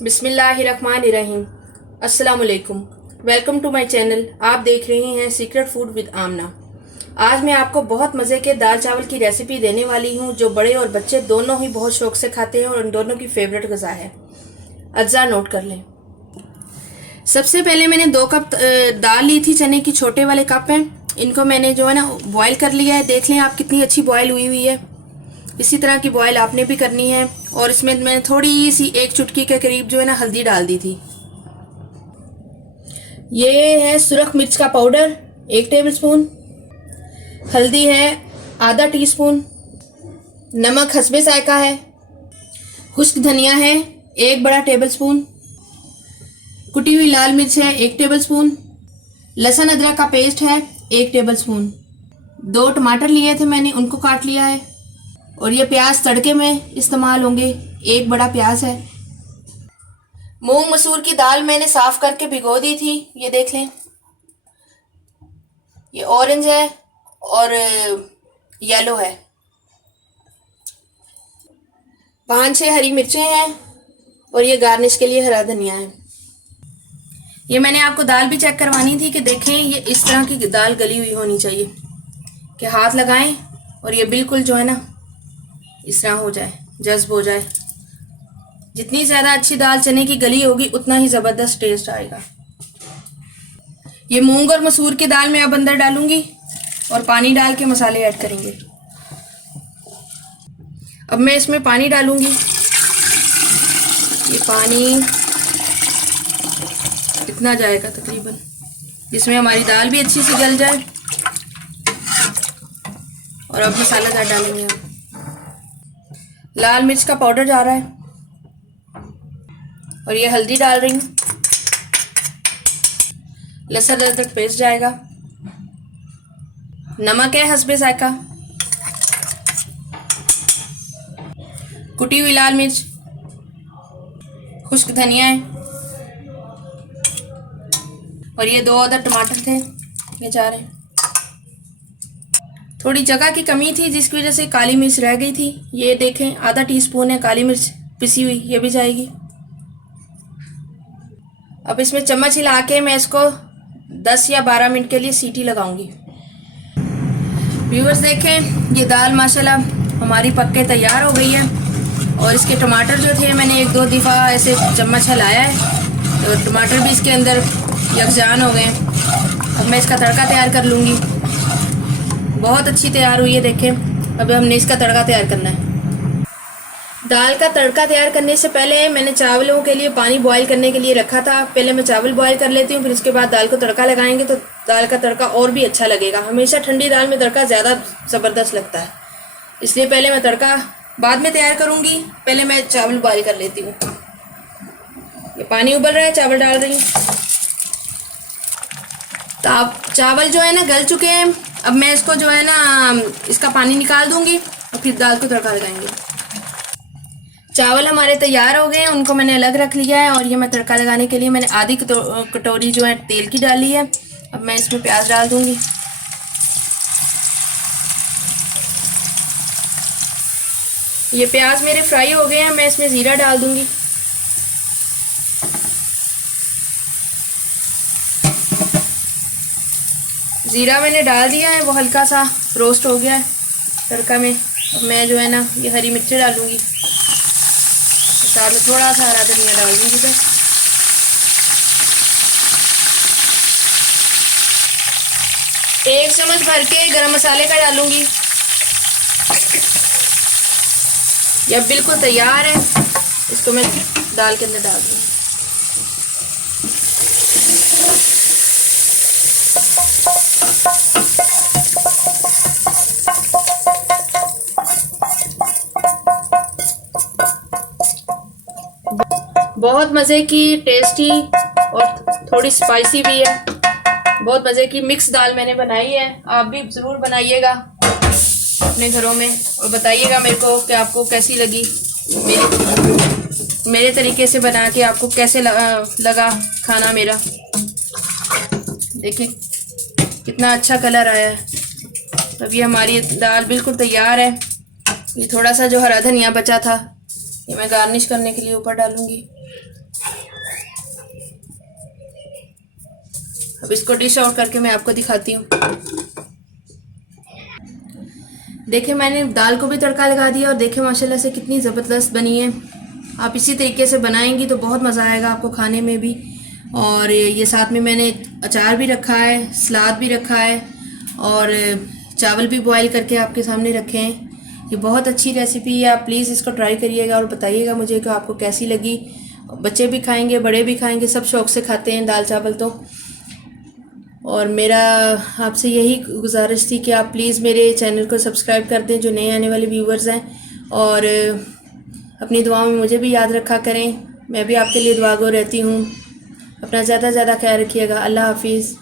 बिस्मिल्लाहिर्रहमानिर्रहीम। अस्सलाम वालेकुम। Welcome to my channel. आप देख रहे हैं सीक्रेट फूड विद आमना। आज मैं आपको बहुत मज़े के दाल चावल की रेसिपी देने वाली हूं जो बड़े और बच्चे दोनों ही बहुत शौक से खाते हैं और उन दोनों की फेवरेट ग़िज़ा है। अज्जा नोट कर लें। सबसे पहले मैंने 2 कप दाल ली थी, चने की, छोटे वाले कप हैं। इनको मैंने जो है ना बॉयल कर लिया है। देख लें आप कितनी अच्छी बॉयल हुई है। इसी तरह की बॉयल आपने भी करनी है। और इसमें मैंने थोड़ी सी 1 चुटकी के करीब जो है ना हल्दी डाल दी थी। ये है सुरख मिर्च का पाउडर 1 टेबलस्पून, हल्दी है आधा टीस्पून, नमक हस्बे जायका है, खुश्क धनिया है 1 बड़ा टेबलस्पून, कुटी हुई लाल मिर्च है 1 टेबलस्पून, लहसुन अदरक का पेस्ट है 1 टेबलस्पून, 2 टमाटर लिए थे मैंने, उनको काट लिया है। और ये प्याज तड़के में इस्तेमाल होंगे, 1 बड़ा प्याज है। मूंग मसूर की दाल मैंने साफ करके भिगो दी थी, ये देख लें। ये ऑरेंज है और येलो है। 5-6 हरी मिर्चें हैं और ये गार्निश के लिए हरा धनिया है। ये मैंने आपको दाल भी चेक करवानी थी कि देखें ये इस तरह की दाल गली हुई होनी चाहिए कि हाथ लगाएं और ये बिल्कुल जो है ना इस तरह हो जाए, जज्ब हो जाए। जितनी ज़्यादा अच्छी दाल चने की गली होगी उतना ही ज़बरदस्त टेस्ट आएगा। ये मूंग और मसूर की दाल मैं अब अंदर डालूंगी और पानी डाल के मसाले ऐड करेंगे। अब मैं इसमें पानी डालूंगी। ये पानी इतना जाएगा तकरीबन, जिसमें हमारी दाल भी अच्छी से गल जाए। और अब मसाला डालेंगे हम। लाल मिर्च का पाउडर जा रहा है और ये हल्दी डाल रही हूँ। लहसुन अदरक पेस्ट जाएगा। नमक है हस्बे जायका, कुटी हुई लाल मिर्च, खुश्क धनिया है और ये 2 अदर टमाटर थे, ये जा रहे हैं। थोड़ी जगह की कमी थी जिसकी वजह से काली मिर्च रह गई थी। ये देखें आधा टीस्पून है काली मिर्च पिसी हुई, ये भी जाएगी। अब इसमें चम्मच हिला के मैं इसको 10 या 12 मिनट के लिए सीटी लगाऊंगी। व्यूअर्स देखें ये दाल माशाल्लाह हमारी पक के तैयार हो गई है। और इसके टमाटर जो थे मैंने 1-2 दफ़ा ऐसे चम्मच हिलाया है तो टमाटर भी इसके अंदर यकजान हो गए। अब मैं इसका तड़का तैयार कर लूँगी। बहुत अच्छी तैयार हुई है देखें। अब हमने इसका तड़का तैयार करना है। दाल का तड़का तैयार करने से पहले मैंने चावलों के लिए पानी बॉईल करने के लिए रखा था। पहले मैं चावल बॉईल कर लेती हूँ, फिर उसके बाद दाल को तड़का लगाएंगे तो दाल का तड़का और भी अच्छा लगेगा। हमेशा ठंडी दाल में तड़का ज़्यादा ज़बरदस्त लगता है, इसलिए पहले मैं तड़का बाद में तैयार करूँगी। पहले मैं चावल बॉईल कर लेती हूँ। ये पानी उबल रहा है, चावल डाल रही हूँ। चावल जो है ना गल चुके हैं। अब मैं इसको जो है ना इसका पानी निकाल दूंगी और फिर दाल को तड़का लगाएंगे। चावल हमारे तैयार हो गए हैं, उनको मैंने अलग रख लिया है। और ये मैं तड़का लगाने के लिए मैंने आधी कटोरी जो है तेल की डाली है। अब मैं इसमें प्याज डाल दूंगी। ये प्याज मेरे फ्राई हो गए हैं, मैं इसमें ज़ीरा डाल दूंगी। ज़ीरा मैंने डाल दिया है, वो हल्का सा रोस्ट हो गया है तड़का में। अब मैं जो है ना ये हरी मिर्ची डालूंगी, साथ में थोड़ा सा हरा धनिया डाल दूंगी। बस 1 चम्मच भर के गरम मसाले का डालूंगी। ये अब बिल्कुल तैयार है, इसको मैं दाल के अंदर डाल दूंगी। बहुत मज़े की, टेस्टी और थोड़ी स्पाइसी भी है। बहुत मज़े की मिक्स दाल मैंने बनाई है। आप भी ज़रूर बनाइएगा अपने घरों में और बताइएगा मेरे को कि आपको कैसी लगी। मेरे तरीके से बना के आपको कैसे लगा खाना मेरा। देखिए कितना अच्छा कलर आया है। अब ये हमारी दाल बिल्कुल तैयार है। ये थोड़ा सा जो हरा धनिया बचा था ये मैं गार्निश करने के लिए ऊपर डालूंगी। अब इसको डिश आउट करके मैं आपको दिखाती हूँ। देखिए मैंने दाल को भी तड़का लगा दिया और देखिए माशाल्लाह से कितनी ज़बरदस्त बनी है। आप इसी तरीके से बनाएंगी तो बहुत मज़ा आएगा आपको खाने में भी। और ये साथ में मैंने अचार भी रखा है, सलाद भी रखा है और चावल भी बॉईल करके आपके सामने रखे हैं। ये बहुत अच्छी रेसिपी है, आप प्लीज़ इसको ट्राई करिएगा और बताइएगा मुझे कि आपको कैसी लगी। बच्चे भी खाएंगे, बड़े भी खाएंगे, सब शौक़ से खाते हैं दाल चावल तो। और मेरा आपसे यही गुजारिश थी कि आप प्लीज़ मेरे चैनल को सब्सक्राइब कर दें जो नए आने वाले व्यूवर्स हैं, और अपनी दुआओं में मुझे भी याद रखा करें। मैं भी आपके लिए दुआ गो रहती हूँ। अपना ज़्यादा से ज़्यादा ख्याल रखिएगा। अल्लाह हाफिज़।